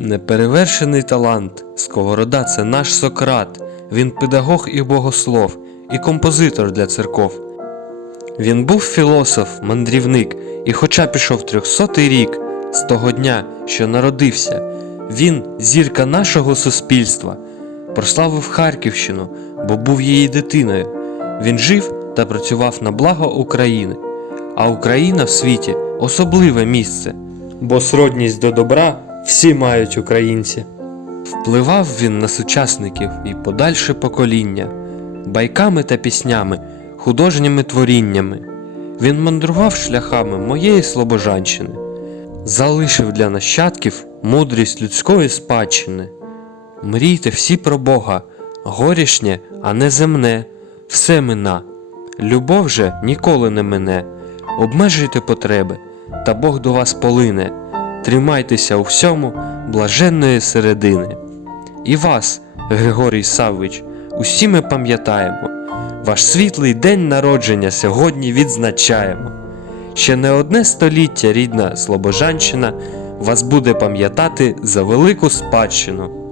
Неперевершений талант. Сковорода це наш Сократ. Він педагог і богослов, і композитор для церков. Він був філософ, мандрівник, і хоча пішов трьохсотий рік з того дня, що народився, він зірка нашого суспільства, прославив Харківщину, бо був її дитиною. Він жив та працював на благо України, а Україна в світі особливе місце, бо сродність до добра всі мають українці. Впливав він на сучасників і подальше покоління, байками та піснями, художніми творіннями. Він мандрував шляхами моєї Слобожанщини, залишив для нащадків мудрість людської спадщини. Мрійте всі про Бога, горішнє, а не земне, все мина. Любов же ніколи не мине. Обмежуйте потреби, та Бог до вас полине. Тримайтеся у всьому блаженної середини. І вас, Григорій Саввич, усі ми пам'ятаємо. Ваш світлий день народження сьогодні відзначаємо. Ще не одне століття рідна Слобожанщина вас буде пам'ятати за велику спадщину.